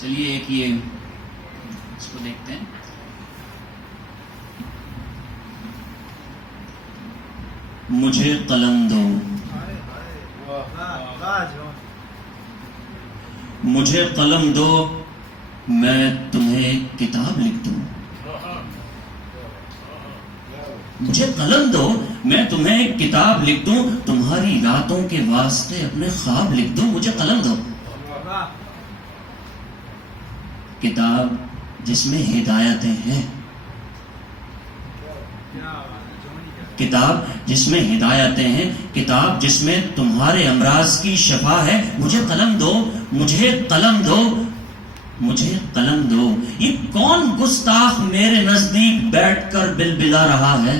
چلیے ایک یہ اس کو دیکھتے ہیں. مجھے قلم دو، مجھے قلم دو، میں تمہیں کتاب لکھ دوں. مجھے قلم دو، میں تمہیں کتاب لکھ دوں، تمہاری راتوں کے واسطے اپنے خواب لکھ دوں. مجھے قلم دو، کتاب جس میں ہدایتیں ہیں، کتاب جس میں ہدایتیں ہیں، کتاب جس میں تمہارے امراض کی شفا ہے. مجھے قلم دو، مجھے قلم دو، مجھے قلم دو. یہ کون گستاخ میرے نزدیک بیٹھ کر بلبلا رہا ہے؟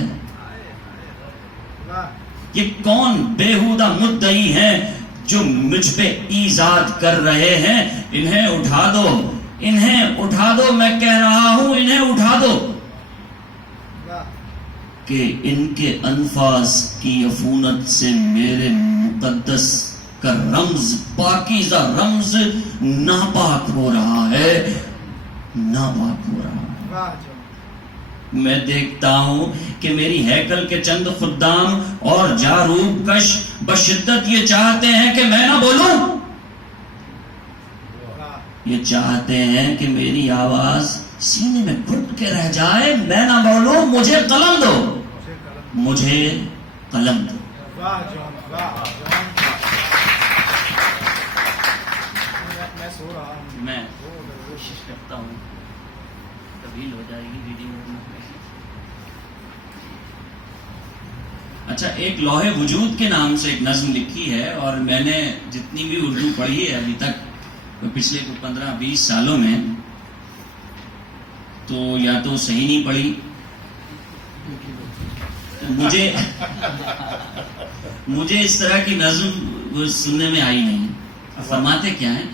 یہ کون بےہودہ مدعی ہیں جو مجھ پہ ایذاد کر رہے ہیں؟ انہیں اٹھا دو، انہیں اٹھا دو، میں کہہ رہا ہوں انہیں اٹھا دو کہ ان کے انفاس کی عفونت سے میرے مقدس کا رمز، پاکیزہ رمز ناپاک ہو رہا ہے، ناپاک ہو رہا ہے. میں دیکھتا ہوں کہ میری ہیکل کے چند خدام اور جاروب کش بشدت یہ چاہتے ہیں کہ میں نہ بولوں، یہ چاہتے ہیں کہ میری آواز سینے میں گھٹ کے رہ جائے، میں نہ بولوں. مجھے قلم دو، مجھے قلم دو. میں کوشش کرتا ہوں، طویل ہو جائے گی ریڈنگ. اچھا، ایک لوح وجود کے نام سے ایک نظم لکھی ہے، اور میں نے جتنی بھی اردو پڑھی ہے ابھی تک پچھلے 15-20 سالوں میں، تو یا تو صحیح نہیں پڑھی، مجھے اس طرح کی نظم سننے میں آئی نہیں. فرماتے کیا ہیں؟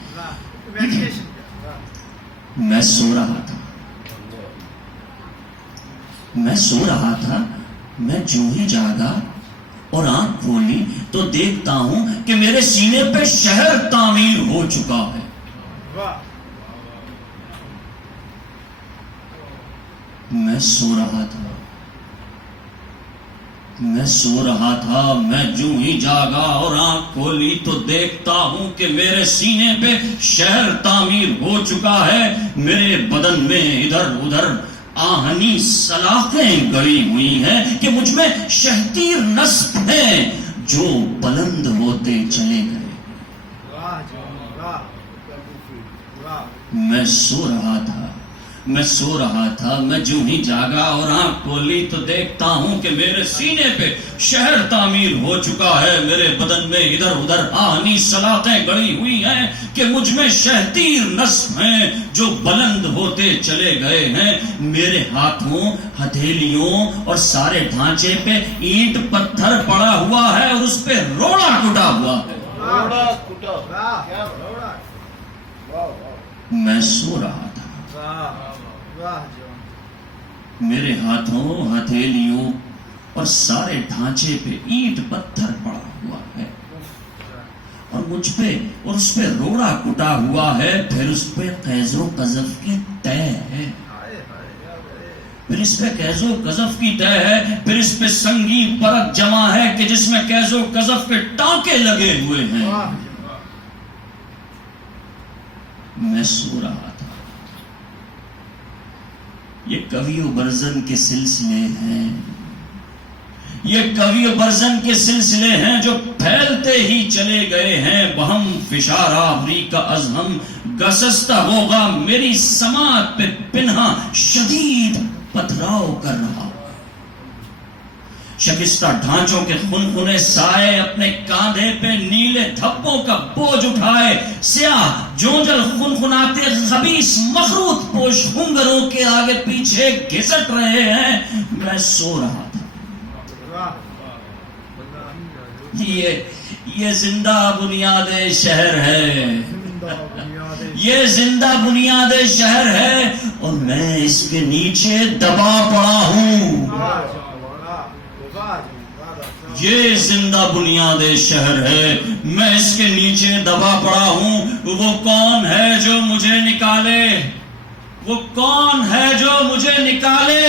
میں سو رہا تھا، میں سو رہا تھا، میں جو ہی جاگا اور آنکھ کھولی تو دیکھتا ہوں کہ میرے سینے پہ شہر تعمیر ہو چکا ہے. میں سو رہا تھا، میں سو رہا تھا، میں جو ہی جاگا اور آنکھ کھولی تو دیکھتا ہوں کہ میرے سینے پہ شہر تعمیر ہو چکا ہے. میرے بدن میں ادھر ادھر آہنی سلاخیں گڑی ہوئی ہیں کہ مجھ میں شہتیر نصب ہیں جو بلند ہوتے چلے گئے. میں سو رہا تھا، میں سو رہا تھا، میں جو ہی جاگا اور آنکھ کھولی تو دیکھتا ہوں کہ میرے سینے پہ شہر تعمیر ہو چکا ہے. میرے بدن میں ادھر ادھر آہنی سلاخیں گڑی ہوئی ہیں کہ مجھ میں شہتیر نصب ہیں جو بلند ہوتے چلے گئے ہیں. میرے ہاتھوں، ہتھیلیوں اور سارے ڈھانچے پہ اینٹ پتھر پڑا ہوا ہے اور اس پہ روڑا ٹوٹا ہوا ہے. میں سو رہا تھا، میرے ہاتھوں، ہتھیلیوں اور سارے ڈھانچے پہ اینٹ پتھر پڑا ہوا ہے اور مجھ پہ اور اس پہ روڑا کٹا ہوا ہے. پھر اس پہ قیز و قذف کی تہ ہے، پھر اس پہ قیز و قذف کی تہ ہے، پھر اس پہ سنگین پرت جمع ہے کہ جس میں قیز و قذف کے ٹانکے لگے ہوئے ہیں. میں سو رہا تھا. یہ کوی و برزن کے سلسلے ہیں، یہ کوی و برزن کے سلسلے ہیں جو پھیلتے ہی چلے گئے ہیں. بہم فشار آوری کا از ہم گسستہ ہوگا، میری سماعت پہ پنہا شدید پتھراؤ کر رہا. شکستہ ڈھانچوں کے خنخنے سائے اپنے کاندھے پہ نیلے دھبوں کا بوجھ اٹھائے. سیاہ جونجل خنخناتے خبیث مخروط پوش ہنگروں کے آگے پیچھے گھسٹ رہے ہیں. میں سو رہا تھا. یہ زندہ بنیاد شہر ہے، یہ زندہ بنیاد شہر ہے اور میں اس کے نیچے دبا پڑا ہوں. یہ زندہ بنیاد شہر ہے، میں اس کے نیچے دبا پڑا ہوں۔ وہ کون ہے جو مجھے نکالے؟ وہ کون ہے جو مجھے نکالے؟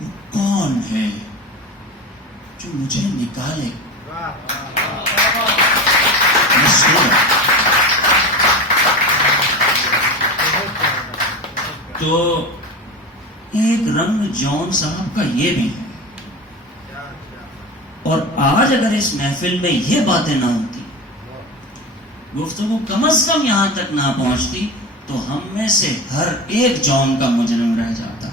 وہ کون ہے جو مجھے نکالے؟ تو ایک رنگ جون صاحب کا یہ بھی ہے، اور آج اگر اس محفل میں یہ باتیں نہ ہوتی، گفتگو کم از کم یہاں تک نہ پہنچتی، تو ہم میں سے ہر ایک جون کا مجرم رہ جاتا۔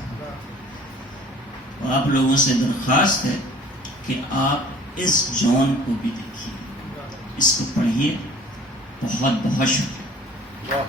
اور آپ لوگوں سے درخواست ہے کہ آپ اس جون کو بھی دیکھیے، اس کو پڑھیے۔ بہت بہت شکریہ۔